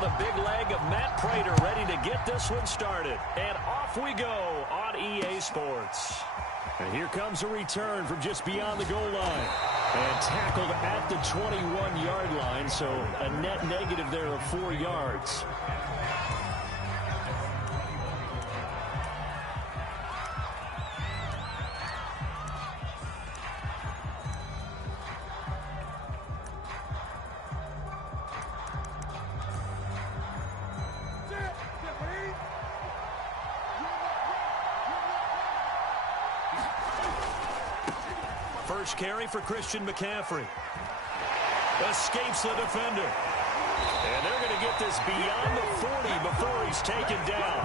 the big leg of Matt Prater ready to get this one started. And off we go on EA Sports. And here comes a return from just beyond the goal line. And tackled at the 21-yard line, so a net negative there of 4 yards. First carry for Christian McCaffrey. Escapes the defender. And they're going to get this beyond the 40 before he's taken down.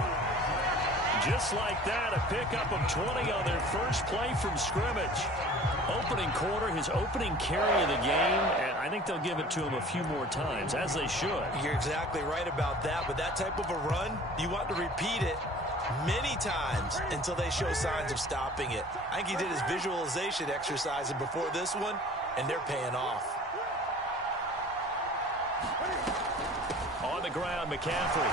Just like that, a pickup of 20 on their first play from scrimmage. Opening quarter, his opening carry of the game, and I think they'll give it to him a few more times, as they should. You're exactly right about that. With that type of a run, you want to repeat it many times until they show signs of stopping it. I think he did his visualization exercise before this one, and they're paying off. On the ground, McCaffrey.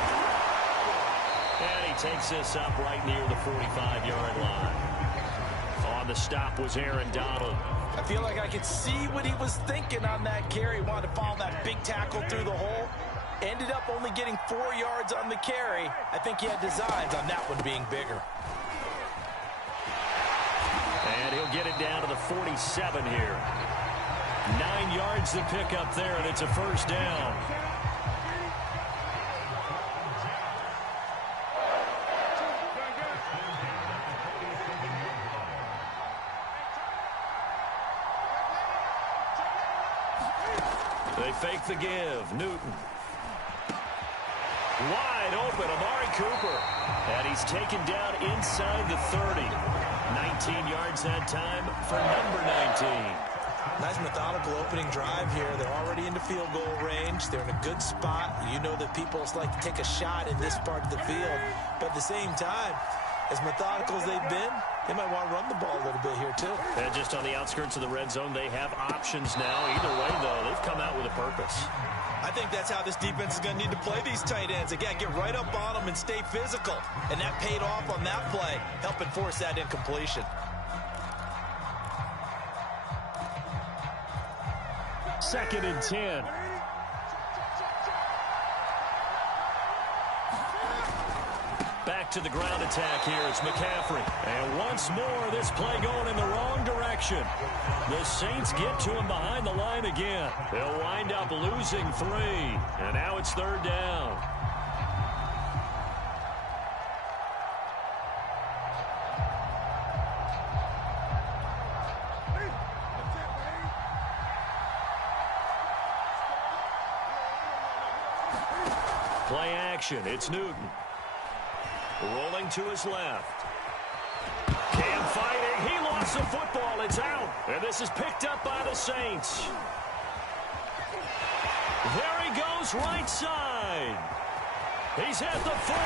And he takes this up right near the 45-yard line. On the stop was Aaron Donald. I feel like I could see what he was thinking on that carry. Wanted to follow that big tackle through the hole. Ended up only getting 4 yards on the carry. I think he had designs on that one being bigger. And he'll get it down to the 47 here. 9 yards to pick up there, and it's a first down. They fake the give. Newton. Wide open, Amari Cooper. And he's taken down inside the 30. 19 yards that time for number 19. Nice methodical opening drive here. They're already into field goal range. They're in a good spot. You know that people like to take a shot in this part of the field. But at the same time, as methodical as they've been, they might want to run the ball a little bit here too. And just on the outskirts of the red zone, they have options now. Either way, though, they've come out with a purpose. I think that's how this defense is going to need to play these tight ends. Again, get right up on them and stay physical. And that paid off on that play, helping force that incompletion. Second and 10. Back to the ground attack here. It's McCaffrey. And once more, this play going in the wrong direction. The Saints get to him behind the line again. They'll wind up losing 3. And now it's third down. Play action. It's Newton. Rolling to his left. Cam fighting. He lost the football. It's out. And this is picked up by the Saints. There he goes right side. He's at the 40.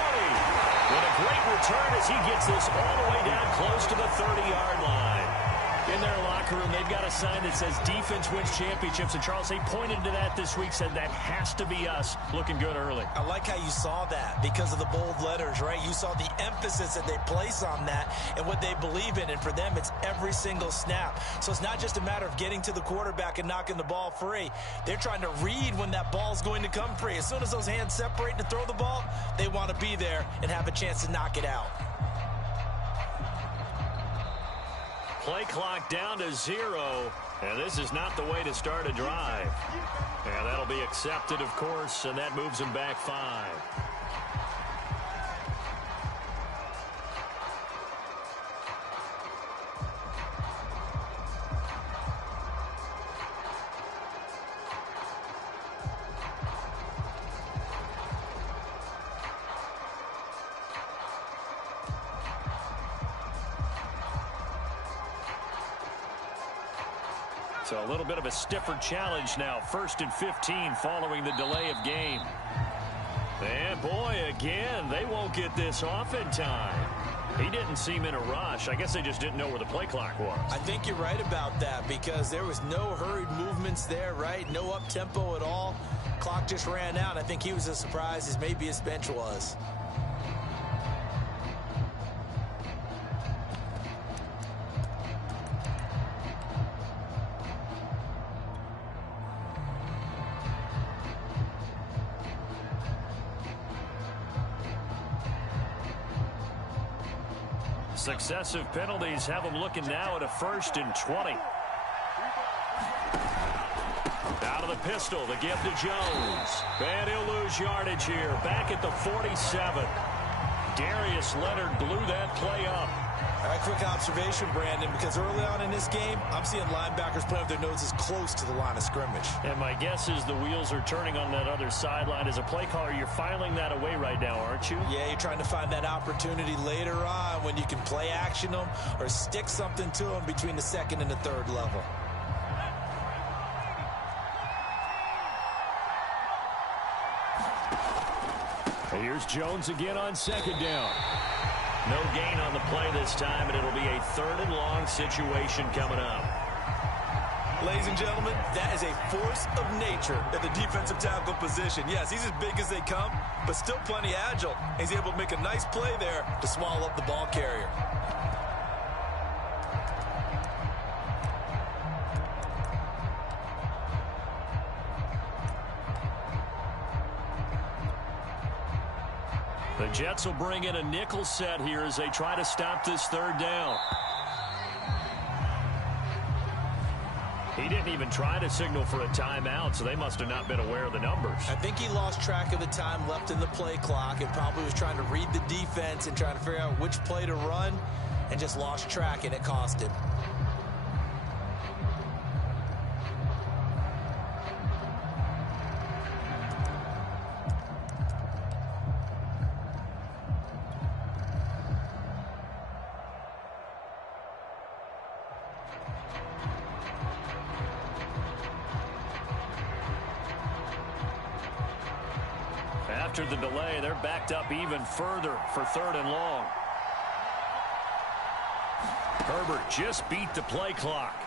With a great return as he gets this all the way down close to the 30-yard line. In their locker room, they've got a sign that says defense wins championships. And Charles, they pointed to that this week, said that has to be us. Looking good early. I like how you saw that because of the bold letters, right? You saw the emphasis that they place on that and what they believe in. And for them, it's every single snap. So it's not just a matter of getting to the quarterback and knocking the ball free. They're trying to read when that ball's going to come free. As soon as those hands separate to throw the ball, they want to be there and have a chance to knock it out. Play clock down to 0, and this is not the way to start a drive. And that'll be accepted, of course, and that moves them back 5. So a little bit of a stiffer challenge now. 1st and 15 following the delay of game. And boy, again, they won't get this off in time. He didn't seem in a rush. I guess they just didn't know where the play clock was. I think you're right about that because there was no hurried movements there, right? No up-tempo at all. Clock just ran out. I think he was as surprised as maybe his bench was. Successive penalties have them looking now at a 1st and 20. Out of the pistol, the give to Jones. And he'll lose yardage here. Back at the 47. Darius Leonard blew that play up. All right, quick observation, Brandon, because early on in this game, I'm seeing linebackers playing with their noses close to the line of scrimmage. And my guess is the wheels are turning on that other sideline. As a play caller, you're filing that away right now, aren't you? Yeah, you're trying to find that opportunity later on when you can play action them or stick something to them between the 2nd and the 3rd level. Here's Jones again on 2nd down. No gain on the play this time, and it'll be a 3rd and long situation coming up. Ladies and gentlemen, that is a force of nature at the defensive tackle position. Yes, he's as big as they come, but still plenty agile. He's able to make a nice play there to swallow up the ball carrier. The Jets will bring in a nickel set here as they try to stop this 3rd down. He didn't even try to signal for a timeout, so they must have not been aware of the numbers. I think he lost track of the time left in the play clock and probably was trying to read the defense and trying to figure out which play to run and just lost track, and it cost him. After the delay, they're backed up even further for 3rd and long. Herbert just beat the play clock.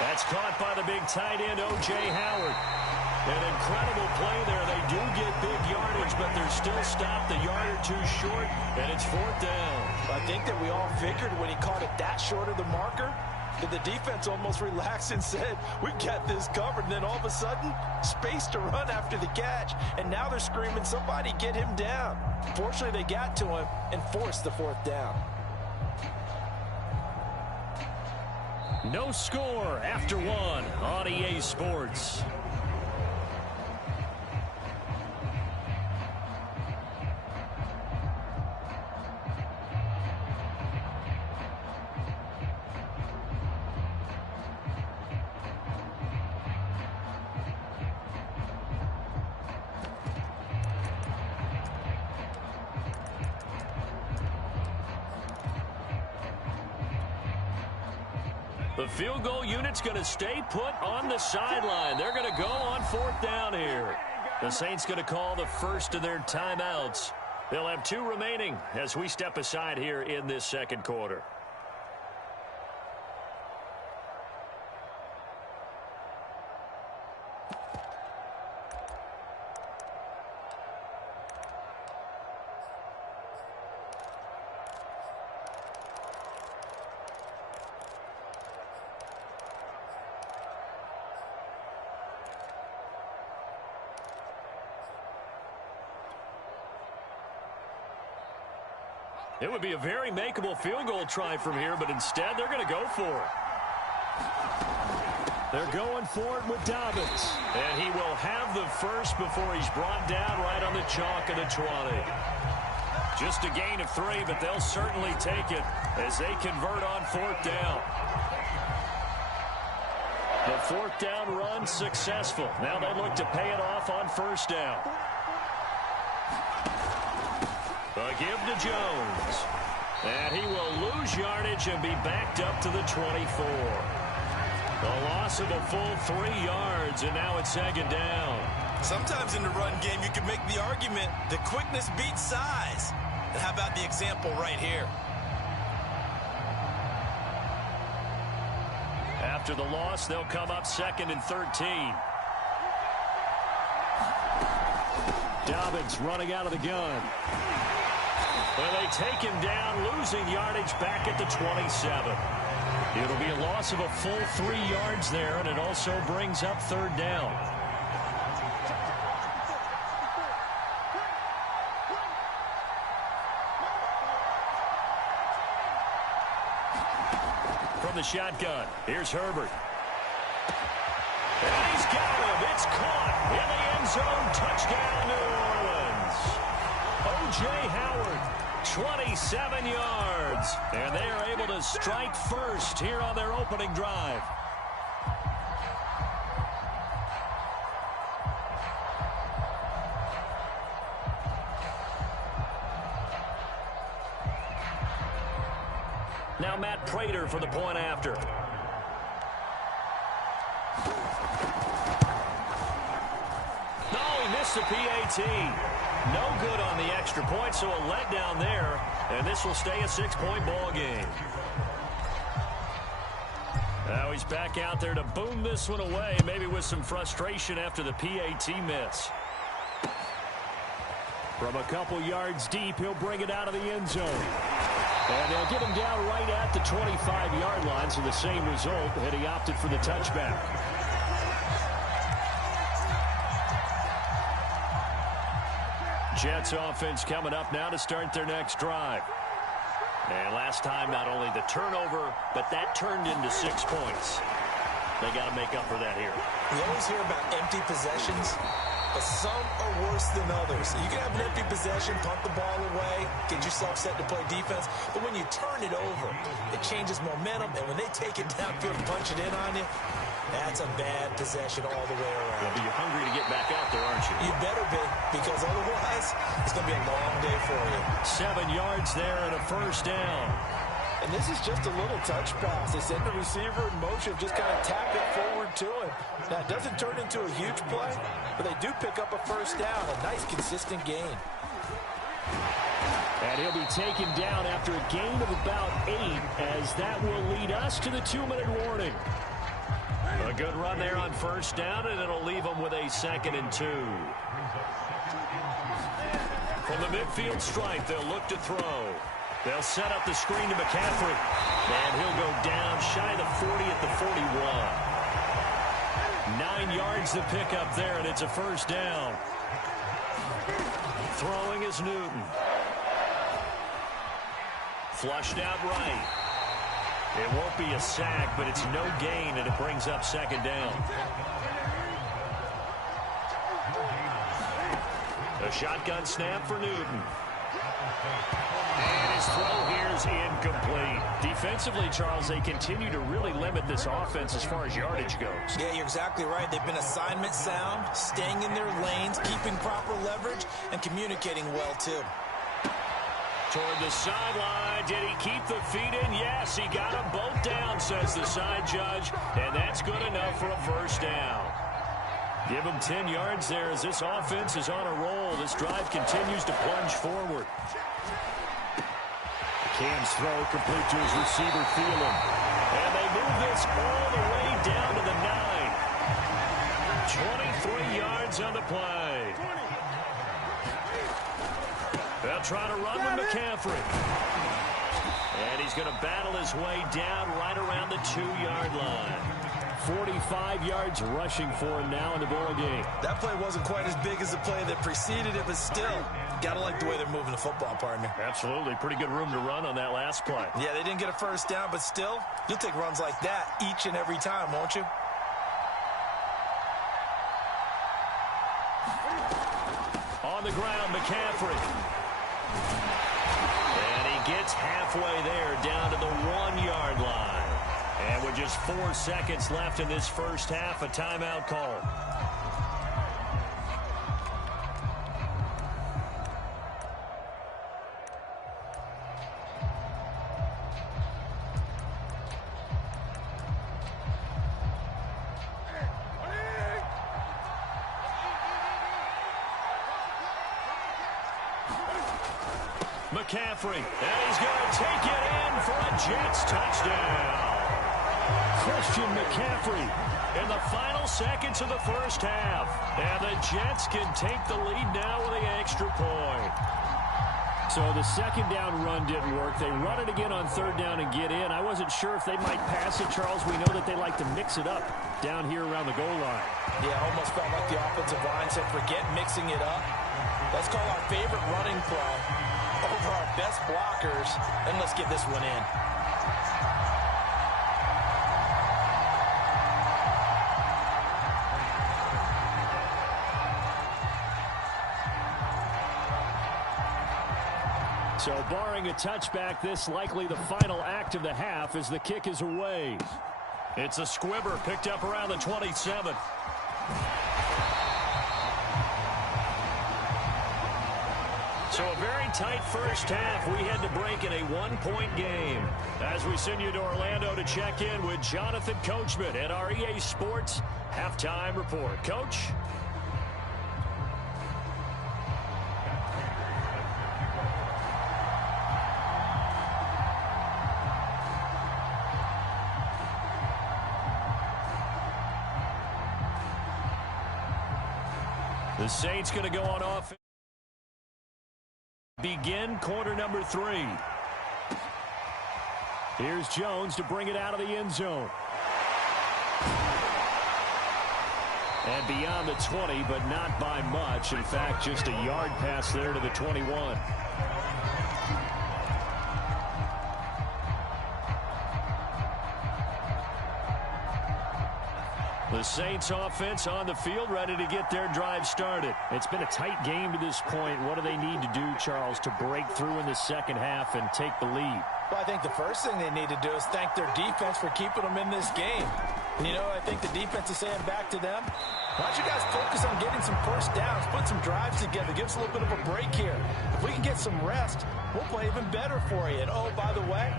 That's caught by the big tight end, O.J. Howard. An incredible play there. They do get big yardage, but they're still stopped a yard or two short, and it's 4th down. I think that we all figured when he caught it that short of the marker, that the defense almost relaxed and said, we've got this covered. And then all of a sudden, space to run after the catch. And now they're screaming, somebody get him down. Fortunately, they got to him and forced the 4th down. No score after 1 on EA Sports. The field goal unit's going to stay put on the sideline. They're going to go on 4th down here. The Saints going to call the first of their timeouts. They'll have 2 remaining as we step aside here in this 2nd quarter. It would be a very makeable field goal try from here, but instead they're going to go for it. They're going for it with Dobbins. And he will have the first before he's brought down right on the chalk of the 20. Just a gain of 3, but they'll certainly take it as they convert on 4th down. The 4th down run successful. Now they look to pay it off on 1st down. A give to Jones. And he will lose yardage and be backed up to the 24. A loss of a full 3 yards, and now it's 2nd down. Sometimes in the run game, you can make the argument that quickness beats size. And how about the example right here? After the loss, they'll come up 2nd and 13. Dobbins running out of the gun. Well, they take him down, losing yardage back at the 27. It'll be a loss of a full 3 yards there, and it also brings up 3rd down. From the shotgun, here's Herbert. And he's got him. It's caught in the end zone. Touchdown, New Orleans. O.J. Howard, 27 yards. And they are able to strike first here on their opening drive. Now Matt Prater for the point after. The PAT. No good on the extra point, so a letdown there, and this will stay a 6-point ball game. Now he's back out there to boom this one away, maybe with some frustration after the PAT miss. From a couple yards deep, he'll bring it out of the end zone. And they'll get him down right at the 25-yard line, so the same result, and he opted for the touchback. Jets offense coming up now to start their next drive. And last time, not only the turnover, but that turned into 6 points. They got to make up for that here. We always hear about empty possessions, but some are worse than others. You can have an empty possession, punt the ball away, get yourself set to play defense, but when you turn it over, it changes momentum, and when they take it downfield and punch it in on you, that's a bad possession all the way around. Yeah, but you're hungry to get back out there, aren't you? You better be, because otherwise, it's going to be a long day for you. 7 yards there and a first down. And this is just a little touch pass. They send the receiver in motion, just kind of tap it forward to him. Now, it doesn't turn into a huge play, but they do pick up a first down, a nice, consistent gain. And he'll be taken down after a gain of about 8, as that will lead us to the 2-minute warning. A good run there on first down, and it'll leave them with a 2nd and 2. From the midfield stripe, they'll look to throw. They'll set up the screen to McCaffrey. And he'll go down shy of the 40 at the 41. 9 yards to pick up there, and it's a first down. Throwing is Newton. Flushed out right. It won't be a sack, but it's no gain, and it brings up 2nd down. A shotgun snap for Newton. And his throw here is incomplete. Defensively, Charles, they continue to really limit this offense as far as yardage goes. Yeah, you're exactly right. They've been assignment sound, staying in their lanes, keeping proper leverage, and communicating well, too. Toward the sideline. Did he keep the feet in? Yes, he got them both down, says the side judge. And that's good enough for a first down. Give him 10 yards there as this offense is on a roll. This drive continues to plunge forward. Cam's throw complete to his receiver, Thielen. And they move this all the way down to the 9. 23 yards on the play. They'll try to run with McCaffrey. And he's going to battle his way down right around the 2-yard line. 45 yards rushing for him now in the ball game. That play wasn't quite as big as the play that preceded it, but still, got to like the way they're moving the football, partner. Absolutely. Pretty good room to run on that last play. Yeah, they didn't get a first down, but still, you'll take runs like that each and every time, won't you? On the ground, McCaffrey. And he gets halfway there, down to the 1-yard line. And with just 4 seconds left in this first half, a timeout call. McCaffrey, and he's going to take it in for a Jets touchdown. Christian McCaffrey in the final seconds of the first half. And the Jets can take the lead now with an extra point. So the second down run didn't work. They run it again on third down and get in. I wasn't sure if they might pass it, Charles. We know that they like to mix it up down here around the goal line. Yeah, almost felt like the offensive line said, forget mixing it up. Let's call our favorite running play over our best blockers, and let's get this one in. So barring a touchback, this likely the final act of the half as the kick is away. It's a squibber picked up around the 27. So a very tight first half. We had to break in a one-point game. As we send you to Orlando to check in with Jonathan Coachman at our EA Sports Halftime Report. Coach? The Saints going to go on offense. Begin quarter number 3. Here's Jones to bring it out of the end zone. And beyond the 20, but not by much. In fact, just a yard pass there to the 21. The Saints offense on the field, ready to get their drive started. It's been a tight game to this point. What do they need to do, Charles, to break through in the second half and take the lead? Well, I think the first thing they need to do is thank their defense for keeping them in this game. And, you know, I think the defense is saying back to them, why don't you guys focus on getting some first downs, put some drives together, give us a little bit of a break here. If we can get some rest, we'll play even better for you. And, oh, by the way,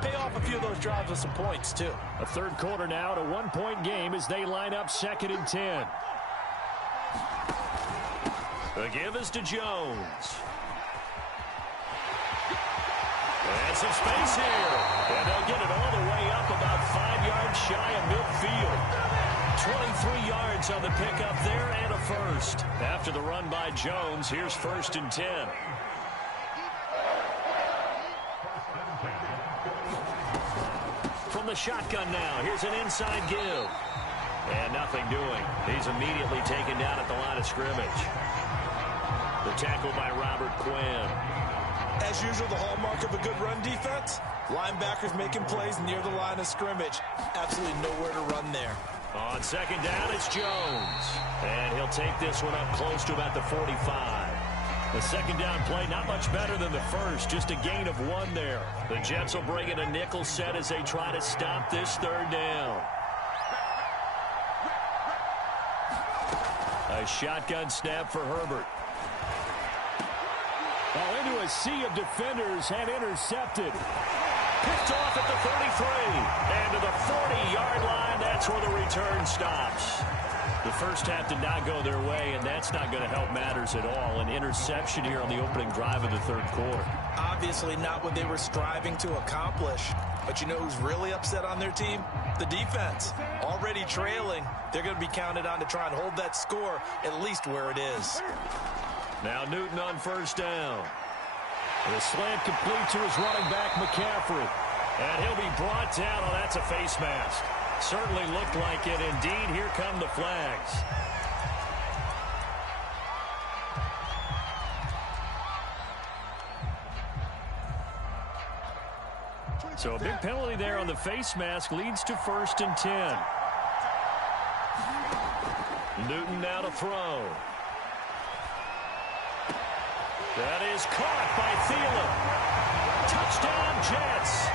pay off a few of those drives with some points, too. A third quarter now, a one-point game as they line up 2nd and 10. The give is to Jones. And some space here. And they'll get it all the way up about 5 yards shy of midfield. 23 yards on the pickup there and a first. After the run by Jones, here's 1st and 10. From the shotgun now, here's an inside give. And nothing doing. He's immediately taken down at the line of scrimmage. The tackle by Robert Quinn. As usual, the hallmark of a good run defense, linebackers making plays near the line of scrimmage. Absolutely nowhere to run there. On 2nd down, it's Jones. And he'll take this one up close to about the 45. The 2nd down play, not much better than the first, just a gain of 1 there. The Jets will bring in a nickel set as they try to stop this 3rd down. A shotgun snap for Herbert. Well, into a sea of defenders and intercepted. Picked off at the 33. And to the 40-yard line, that's where the return stops. The first half did not go their way, and that's not going to help matters at all. An interception here on the opening drive of the 3rd quarter. Obviously not what they were striving to accomplish. But you know who's really upset on their team? The defense. Already trailing, they're going to be counted on to try and hold that score at least where it is. Now Newton on 1st down. The slant complete to his running back, McCaffrey. And he'll be brought down. Oh, that's a face mask. Certainly looked like it. Indeed, here come the flags. So a big penalty there on the face mask leads to 1st and 10. Newton now to throw. That is caught by Thielen. Touchdown, Jets.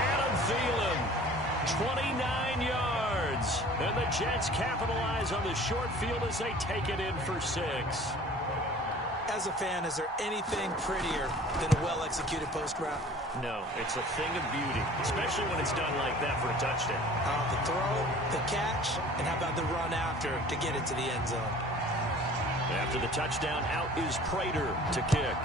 Adam Thielen, 29 yards. And the Jets capitalize on the short field as they take it in for 6. As a fan, is there anything prettier than a well-executed post route? No, it's a thing of beauty, especially when it's done like that for a touchdown. The throw, the catch, and how about the run after to get it to the end zone? After the touchdown, out is Prater to kick.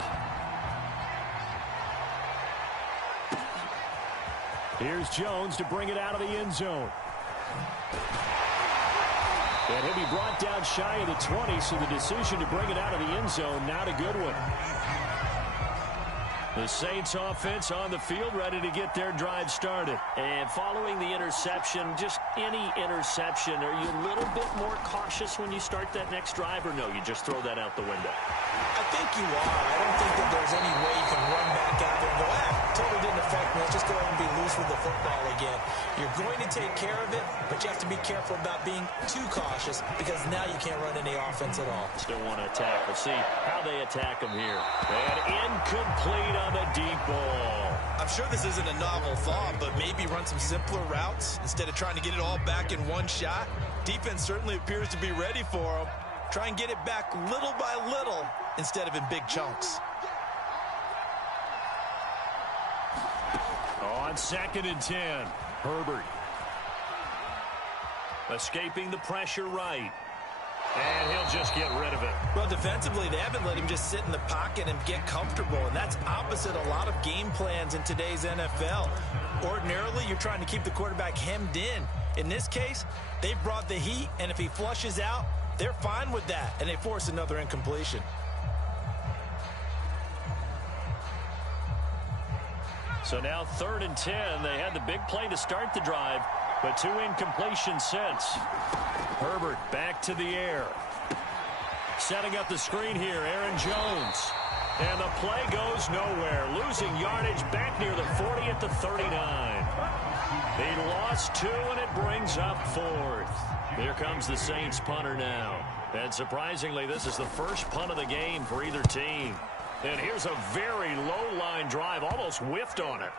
Here's Jones to bring it out of the end zone. And he'll be brought down shy of the 20, so the decision to bring it out of the end zone, not a good one. The Saints offense on the field, ready to get their drive started. And following the interception, just any interception, are you a little bit more cautious when you start that next drive, or no, you just throw that out the window? I think you are. I don't think that there's any way you can run back out there and go, totally didn't affect me. Let's just go ahead and be loose with the football again. You're going to take care of it, but you have to be careful about being too cautious because now you can't run any offense at all. Still want to attack. We'll see how they attack them here. And incomplete on the deep ball. I'm sure this isn't a novel thought, but maybe run some simpler routes instead of trying to get it all back in one shot. Defense certainly appears to be ready for them. Try and get it back little by little instead of in big chunks. On 2nd and 10, Herbert. Escaping the pressure right. And he'll just get rid of it. Well, defensively, they haven't let him just sit in the pocket and get comfortable, and that's opposite a lot of game plans in today's NFL. Ordinarily, you're trying to keep the quarterback hemmed in. In this case, they brought the heat, and if he flushes out, they're fine with that, and they force another incompletion. So now 3rd and 10. They had the big play to start the drive, but 2 incompletions since. Herbert back to the air. Setting up the screen here, Aaron Jones. And the play goes nowhere. Losing yardage back near the 40 at the 39. He lost 2, and it brings up 4th. Here comes the Saints punter now. And surprisingly, this is the first punt of the game for either team. And here's a very low-line drive, almost whiffed on it.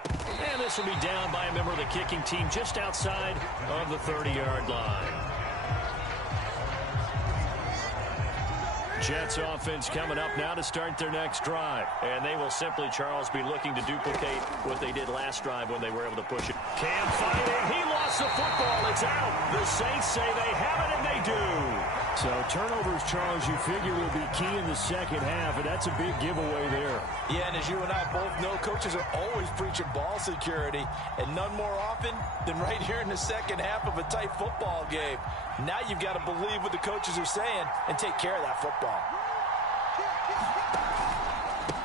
And this will be down by a member of the kicking team just outside of the 30-yard line. Jets offense coming up now to start their next drive. And they will simply, Charles, be looking to duplicate what they did last drive when they were able to push it. Cam fighting. He lost the football. It's out. The Saints say they have it, and they do. So turnovers, Charles, you figure will be key in the second half, and that's a big giveaway there. Yeah, and as you and I both know, coaches are always preaching ball security, and none more often than right here in the second half of a tight football game. Now you've got to believe what the coaches are saying and take care of that football.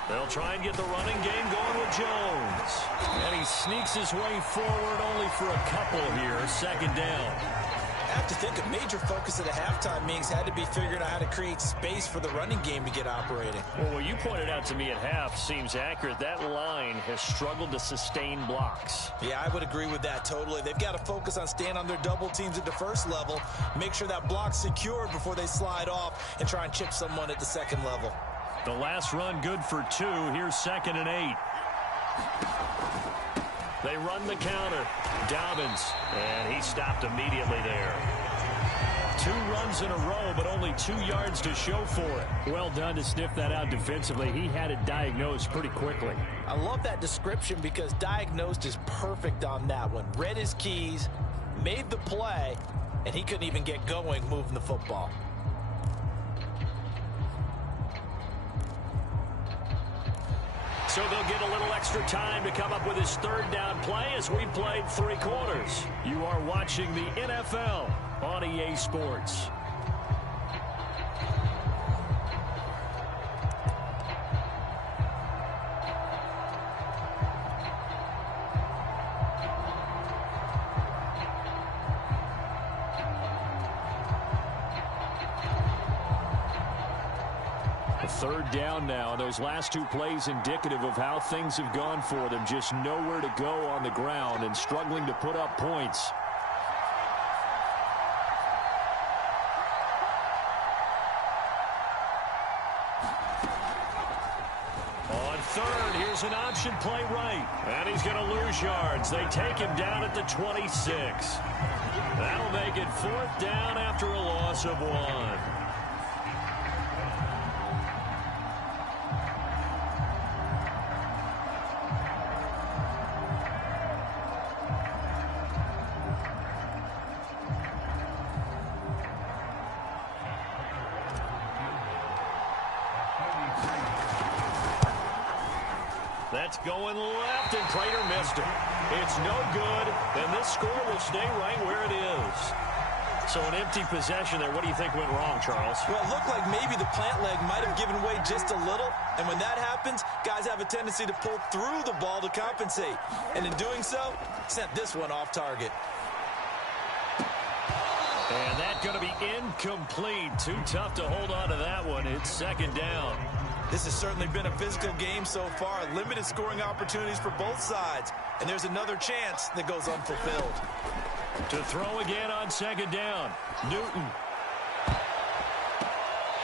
They'll try and get the running game going with Jones. And he sneaks his way forward only for a couple here, 2nd down. I have to think a major focus of the halftime meetings had to be figuring out how to create space for the running game to get operating. Well, what you pointed out to me at half seems accurate. That line has struggled to sustain blocks. Yeah, I would agree with that totally. They've got to focus on staying on their double teams at the first level, make sure that block's secured before they slide off and try and chip someone at the second level. The last run good for 2. Here's 2nd and 8. They run the counter. Dobbins, and he stopped immediately there. 2 runs in a row, but only 2 yards to show for it. Well done to sniff that out defensively. He had it diagnosed pretty quickly. I love that description because diagnosed is perfect on that one. Read his keys, made the play, and he couldn't even get going moving the football. So they'll get a little extra time to come up with his 3rd down play as we played 3 quarters. You are watching the NFL on EA Sports. A 3rd down now. Those last 2 plays indicative of how things have gone for them. Just nowhere to go on the ground and struggling to put up points. On 3rd, here's an option play right. And he's going to lose yards. They take him down at the 26. That'll make it 4th down after a loss of 1. That's going left, and Prater missed it. It's no good, and this score will stay right where it is. So an empty possession there. What do you think went wrong, Charles? Well, it looked like maybe the plant leg might have given way just a little. And when that happens, guys have a tendency to pull through the ball to compensate. And in doing so, sent this one off target. And that's going to be incomplete. Too tough to hold on to that one. It's second down. This has certainly been a physical game so far. Limited scoring opportunities for both sides. And there's another chance that goes unfulfilled. To throw again on second down. Newton.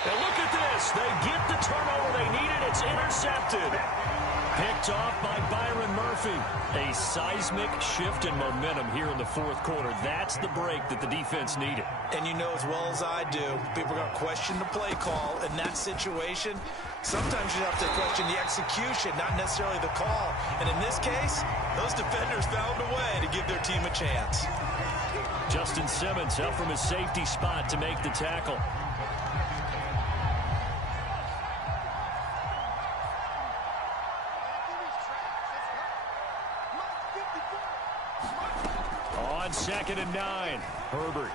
And look at this. They get the turnover they needed. It's intercepted. Picked off by Byron Murphy. A seismic shift in momentum here in the fourth quarter. That's the break that the defense needed. And you know as well as I do, people are going to question the play call in that situation. Sometimes you have to question the execution, not necessarily the call. And in this case, those defenders found a way to give their team a chance. Justin Simmons up from his safety spot to make the tackle. On 2nd and 9, Herbert.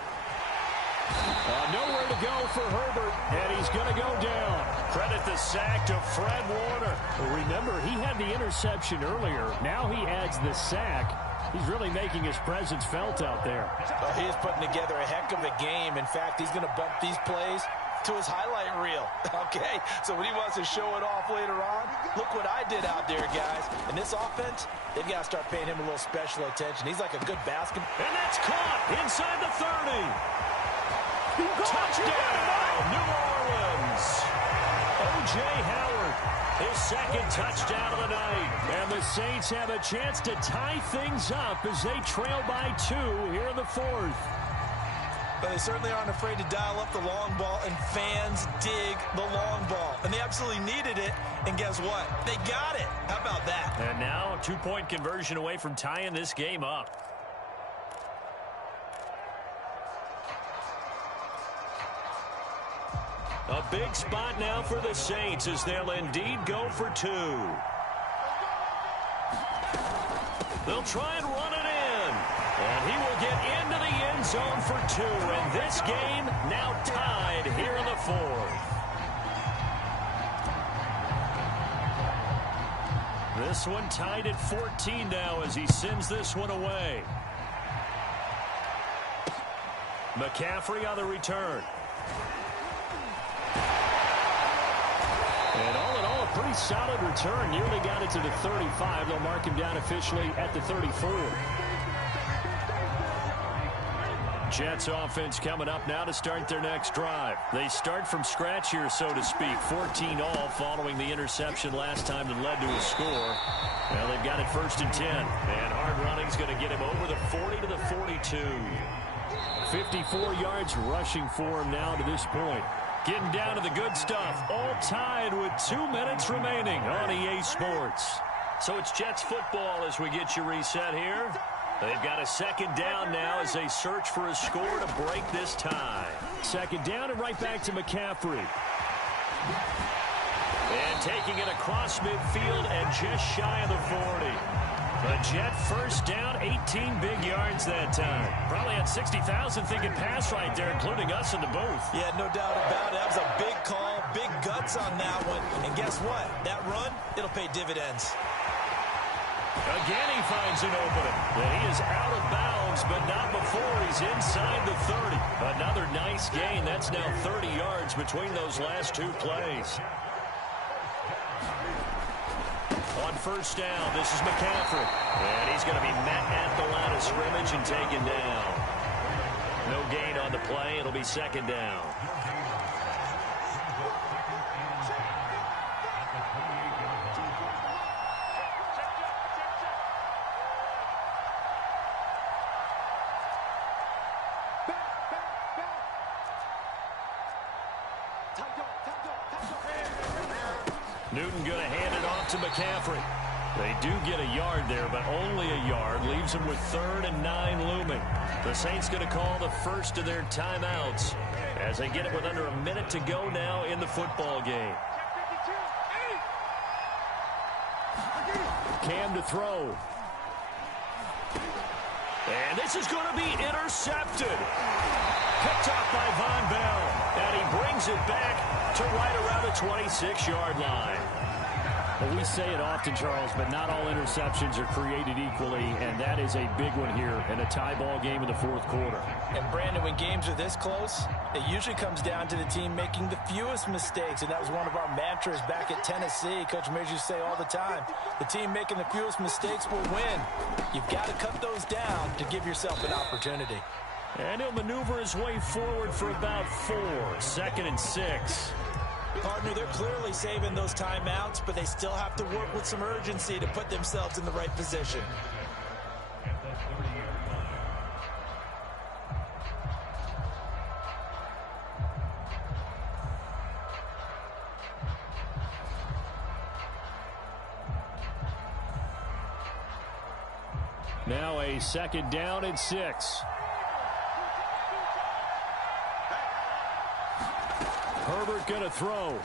Nowhere to go for Herbert, and he's going to go down. Credit the sack to Fred Warner. Well, remember, he had the interception earlier. Now he adds the sack. He's really making his presence felt out there. Well, he is putting together a heck of a game. In fact, he's going to bump these plays to his highlight reel. Okay, so when he wants to show it off later on, look what I did out there, guys. In this offense, they've got to start paying him a little special attention. He's like a good basketball. And that's caught inside the 30. Touchdown, New Orleans. O.J. Howard, his second touchdown of the night. And the Saints have a chance to tie things up as they trail by 2 here in the fourth. But they certainly aren't afraid to dial up the long ball, and fans dig the long ball. And they absolutely needed it, and guess what? They got it. How about that? And now a 2-point conversion away from tying this game up. A big spot now for the Saints as they'll indeed go for 2. They'll try and run it in. And he will get into the end zone for 2. And this game now tied here in the fourth. This one tied at 14 now as he sends this one away. McCaffrey on the return. And all in all, a pretty solid return. Nearly got it to the 35. They'll mark him down officially at the 34. Jets offense coming up now to start their next drive. They start from scratch here, so to speak. 14 all following the interception last time that led to a score. Well, they've got it 1st and 10. And hard running's going to get him over the 40 to the 42. 54 yards rushing for him now to this point. Getting down to the good stuff. All tied with 2 minutes remaining on EA Sports. So it's Jets football as we get you reset here. They've got a second down now as they search for a score to break this tie. Second down and right back to McCaffrey. And taking it across midfield and just shy of the 40. The Jet first down, 18 big yards that time. Probably had 60,000 thinking pass right there, including us in the booth. Yeah, no doubt about it. That was a big call, big guts on that one. And guess what? That run, it'll pay dividends. Again, he finds an opening. And he is out of bounds, but not before he's inside the 30. Another nice gain. That's now 30 yards between those last 2 plays. On first down, this is McCaffrey. And he's going to be met at the line of scrimmage and taken down. No gain on the play. It'll be second down. Newton going to hand it off to McCaffrey. They do get a yard there, but only a yard. Leaves them with 3rd and 9 looming. The Saints going to call the first of their timeouts as they get it with under a minute to go now in the football game. Cam to throw. And this is going to be intercepted. Picked off by Von Bell. And he brings it back to right around the 26-yard line. Well, we say it often, Charles, but not all interceptions are created equally, and that is a big one here in a tie ball game in the fourth quarter. And, Brandon, when games are this close, it usually comes down to the team making the fewest mistakes, and that was one of our mantras back at Tennessee. Coach Mears used to say all the time, the team making the fewest mistakes will win. You've got to cut those down to give yourself an opportunity. And he'll maneuver his way forward for about 4. 2nd and 6. Partner, they're clearly saving those timeouts, but they still have to work with some urgency to put themselves in the right position. Now a 2nd down and 6. Herbert going to throw.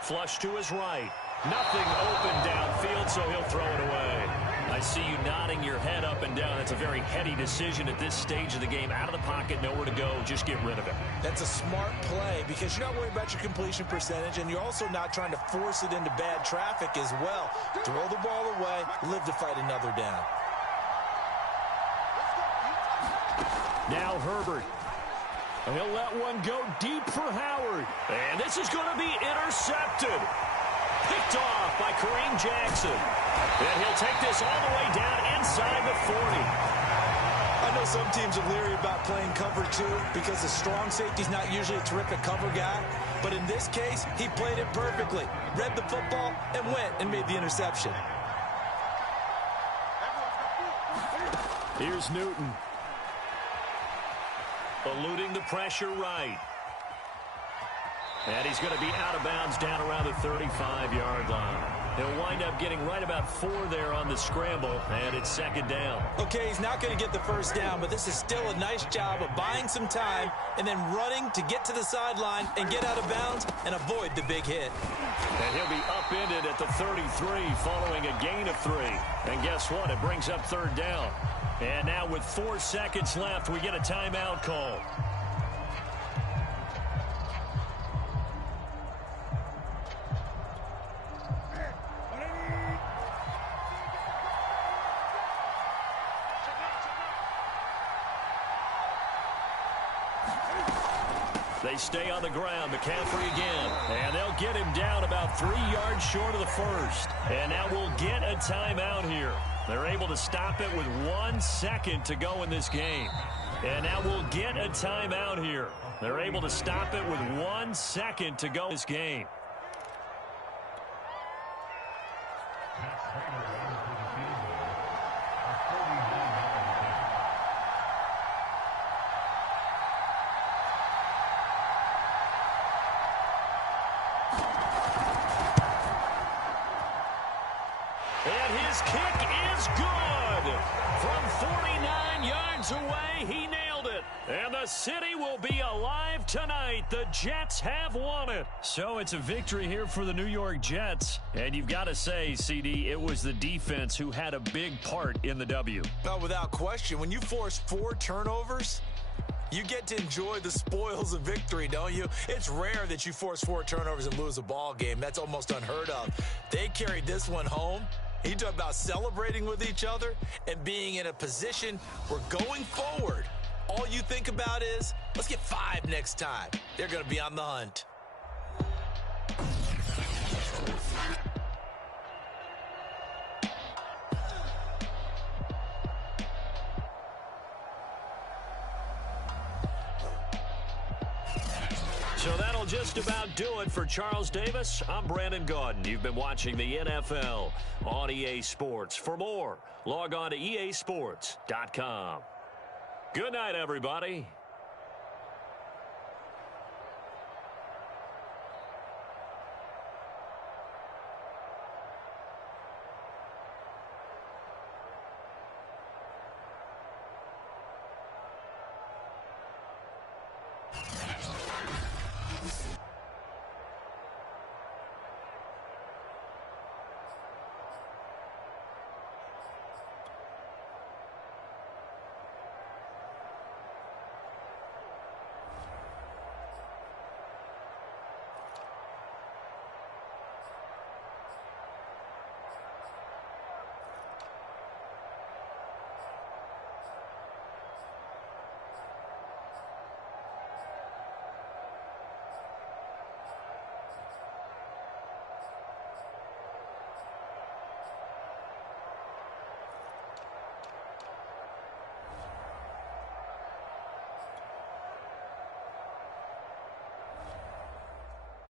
Flush to his right. Nothing open downfield, so he'll throw it away. I see you nodding your head up and down. That's a very heady decision at this stage of the game. Out of the pocket, nowhere to go. Just get rid of it. That's a smart play because you're not worried about your completion percentage, and you're also not trying to force it into bad traffic as well. Throw the ball away, live to fight another down. Now Herbert. He'll let one go deep for Howard. And this is going to be intercepted. Picked off by Kareem Jackson. And he'll take this all the way down inside the 40. I know some teams are leery about playing cover 2 because the strong safety's not usually a terrific cover guy. But in this case, he played it perfectly. Read the football and went and made the interception. Here's Newton. Eluding the pressure right. And he's going to be out of bounds down around the 35-yard line. He'll wind up getting right about 4 there on the scramble, and it's 2nd down. Okay, he's not going to get the first down, but this is still a nice job of buying some time and then running to get to the sideline and get out of bounds and avoid the big hit. And he'll be upended at the 33 following a gain of 3. And guess what? It brings up 3rd down. And now with 4 seconds left, we get a timeout call. They stay on the ground. McCaffrey again. And they'll get him down about 3 yards short of the first. And now we'll get a timeout here. They're able to stop it with 1 second to go in this game. And now we'll get a timeout here. They're able to stop it with 1 second to go in this game. And his kick is good. From 49 yards away, he nailed it. And the city will be alive tonight. The Jets have won it. So it's a victory here for the New York Jets. And you've got to say, CD, it was the defense who had a big part in the W. No, without question. When you force 4 turnovers, you get to enjoy the spoils of victory, don't you? It's rare that you force 4 turnovers and lose a ball game. That's almost unheard of. They carried this one home. You talk about celebrating with each other and being in a position where going forward, all you think about is, let's get 5 next time. They're going to be on the hunt. So that'll just about do it for Charles Davis. I'm Brandon Gaudin. You've been watching the NFL on EA Sports. For more, log on to easports.com. Good night, everybody.